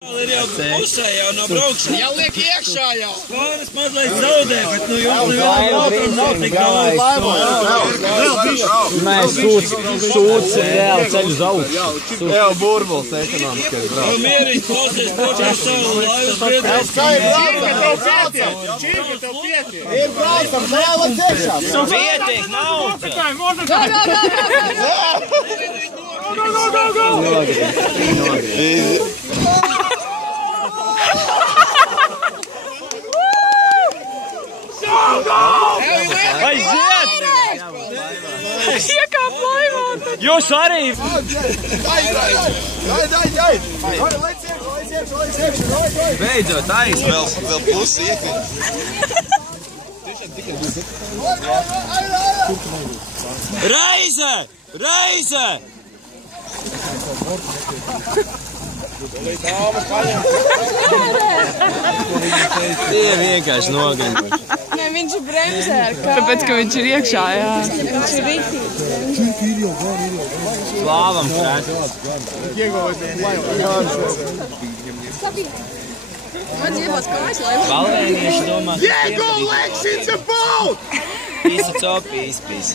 Ir jau pusē, jau no braukšanas. Jau liek iekšā jau. Pāris mazliet zaudē, bet nu jums nav tik daudz. Mēs sūds reāli ceļu uz augšu. Jau burbulis ekonomiskais brauc. Nu mierīgi klausies, počās savu laivu spriedzēs. Čirka tev pietiek. Ir braucam, nēlas iekšā. Pietiek, nav! Aiziet! Iekāp laivā! Jūs arī! Beidzot, aiz! Vēl pusi iekļūt. Reize! Reize! Tie vienkārši nogaļoši. Nē, viņš ir bremzē ar kāju. Tāpēc, ka viņš ir iekšā, jā. Viņš ir rītīgi. Slāvam frēt. Man iebās kājas laivā. Valvēnieši domā, ka Diego Legs in the boat! pīsa copi izpīs.